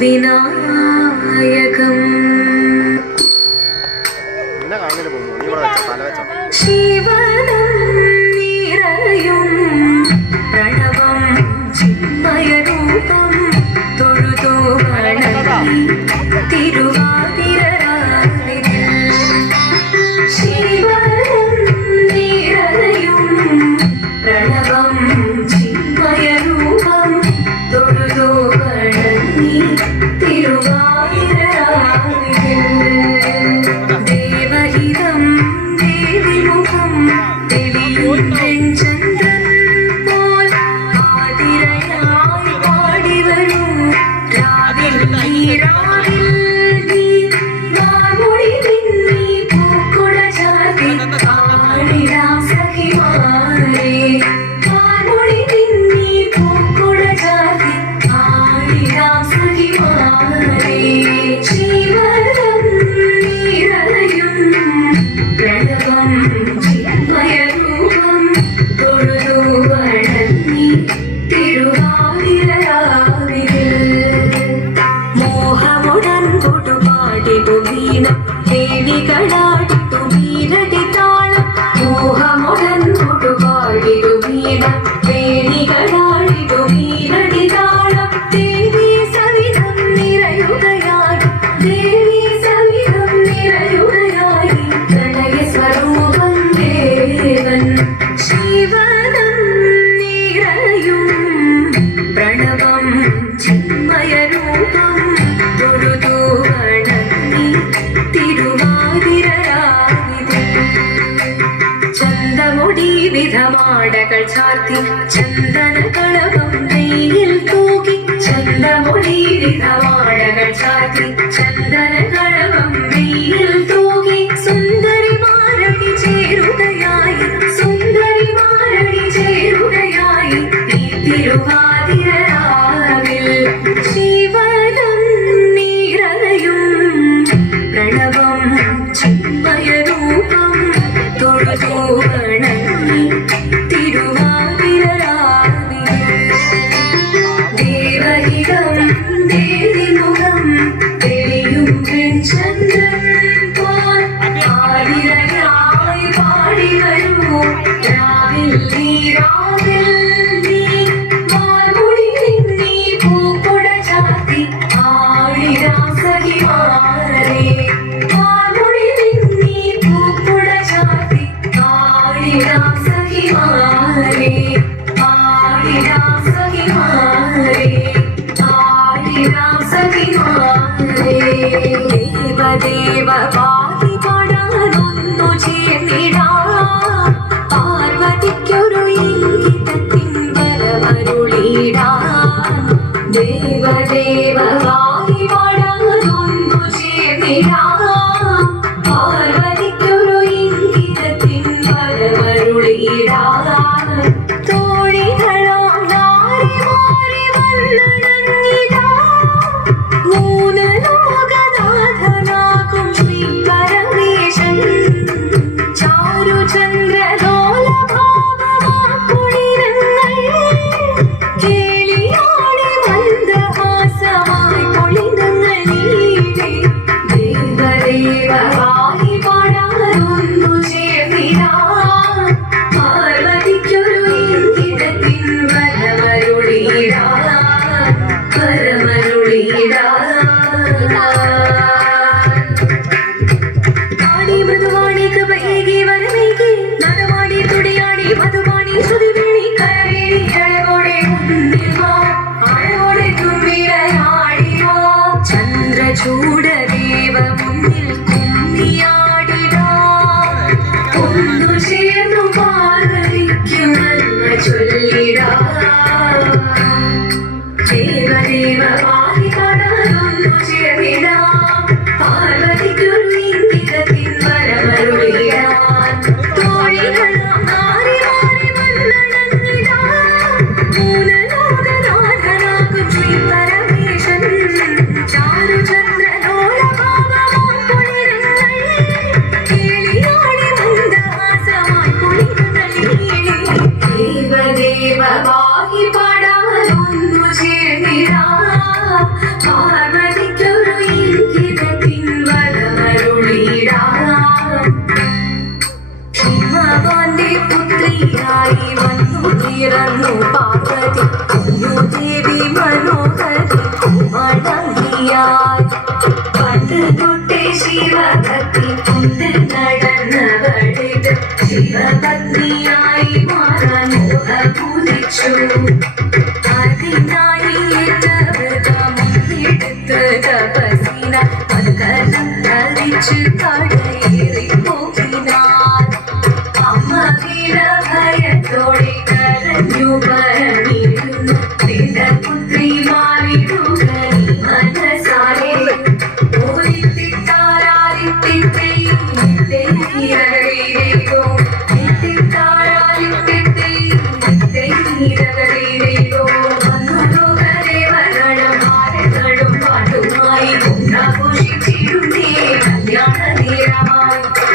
വിനായകം ശിവനം നിറയും പ്രണവം ചിന്മയരൂപം തൊഴുതോ വണങ്ങി തിരുവാതിരരാവിനിൽ ശിവനം നിറയും പ്രണവം ചിന്മയരൂപം തൊഴുതോ വണങ്ങി തിരുവാതിരരാവിനിൽ ദേവഹിതം ദേവിമുഖം തെളിയും ചന്ദ്രൻ പോൽ ആതിരയായി പാടിവരൂ രാവിൽ നീരാവിൽ നീ നാമുടി നിന്നീ പൂക്കുട ചാർത്തി ആടിടാം സഖിമാരേ നാമുടി നിന്നീ പൂക്കുട ചാർത്തി ആടിടാം സഖിമാരേ ശിവനം നിറയും പ്രണവം ചിന്മയരൂപം തൊഴുതു വണങ്ങി തിരുവാതിരരാവിനിൽ മോഹമുടൻ തൊടുപാടിടു വീണ വേണികളാടിട്ടു വീരടി താളം മോഹമുടൻ തൊടുപാടിടു വീണ വേണികളാടിട്ടു വീരടി താളം ദേവി സവിധം നിറയുകയായി ദേവി സവിധം നിറയുകയായി പ്രണയ സ്വരൂപം ദേവൻ ശിവനം നിറയും പ്രണവം ചിന്മയരൂപം തൊഴുതു വണങ്ങി തിരുവാതിരരാവിനിൽ ചന്തമുടി വിധമാടകൾ ചാർത്തി ചന്ദന കളഭം നെയ്യിൽ തൂകി ചന്തമുടി വിധമാടകൾ ചാർത്തി ചന്ദന കളഭം നെയ്യിൽ തൂകി സുന്ദരിമാരണി ചേരുകയായി സുന്ദരിമാരണി ചേരുകയായി ഈ തിരുവാതിരരാവിൽ ശിവനം നിറയും പ്രണവം ചിന്മയരൂപം തൊഴുതു വണങ്ങി തിരുവാതിരരാവിനിൽ ദേവഹിതം ദേവിമുഖം തെളിയും ചന്ദ്രൻ പോൽ ആതിരയായി പാടിവരൂ രാവിൽ നീരാവിൽ നീ വാൽമുടി നിന്നീ പൂക്കുട ചാർത്തി ആടിടാം സഖിമാരേ വാൽമുടി നിന്നീ പൂക്കുട ചാർത്തി ആടിടാം സഖിമാരേ ആടിടാം സഖിമാരേ ആടിടാം സഖിമാരേ ദേവദേവ പാതി പാടാനൊന്നു ചേർന്നിടാം പാർവതിക്കൊരു ഇംഗിതത്തിൻ വരമരുളിടാം ദേവദേവ പാതി പാടാനൊന്നു ചേർന്നിടാം പാർവതിക്കൊരു ഇംഗിതത്തിൻ വരമരുളിടാം തോഴികളാം നാരിമാരി വന്നണഞ്ഞിടാം മൂന്ന് ലോകനാഥനാകും ശ്രീ പരമേശൻ ചാരുചന്ദ്രലോലഭാവമാക്കുളിരങ്ങൾ കേളിയാടി മന്ദഹാസമായി പൊളിനങ്ങൾ നീടെ ദേവദേവ വായി പാടാനൊന്നു ചേർന്നിടാം പാർവതിക്കൊരു ഇംഗിതത്തിൻ വരമരുളിടാം ആടി മൃദുവാണി കൃപയേകി വരമേകി നടവാടി തുടിയാടി മധുവാണി ശ്രുതിവേണി കരവേണി അഴകോടെ മുന്നിൽ വാ അഴകോടെ തുമ്പിടയാടി വാ ചന്ദ്രചൂഡദേവ മുന്നിൽ കുമ്മിയാടിടാം ഒന്നു ചേർന്നു പാർവതിക്കുമെന്ന് ചൊല്ലിടാം ദേവദേവ വായി പാടാനൊന്നു ചേർന്നിടാം പാർവതിക്കൊരു ഇംഗിതത്തിൻ വരമരുളിടാം തോഴികളാം നാരിമാരി വന്നണഞ്ഞിടാം മൂന്ന് ലോകനാഥനാകും ശ്രീ പരമേശൻ ചാരുചന്ദ്രലോലഭാവമാക്കുളിരങ്ങൾ കേളിയാടി മന്ദഹാസമായി പൊളിനങ്ങൾ നീടെ ദേവദേവ വായി പാടാനൊന്നു ചേർന്നിടാം കൊണ്ട് നടന്നവളിത് ശിവപത്നിയായി മാറാൻ മോഹപൂജിച്ചു. അതിനായി വ്രതമെടുത്ത് തപസിന മകരം ധരിച്ച് കടയേറി പോകിനാർ. അമ്മ ഭയത്തോടെ കരഞ്ഞു പറഞ്ഞിരുന്നു, പുത്രി മാറിടുക നീ മനസാലെ. പാട്ടുമായി ആഘോഷിച്ചിരുന്നേ കല്യാണ നേരമായി.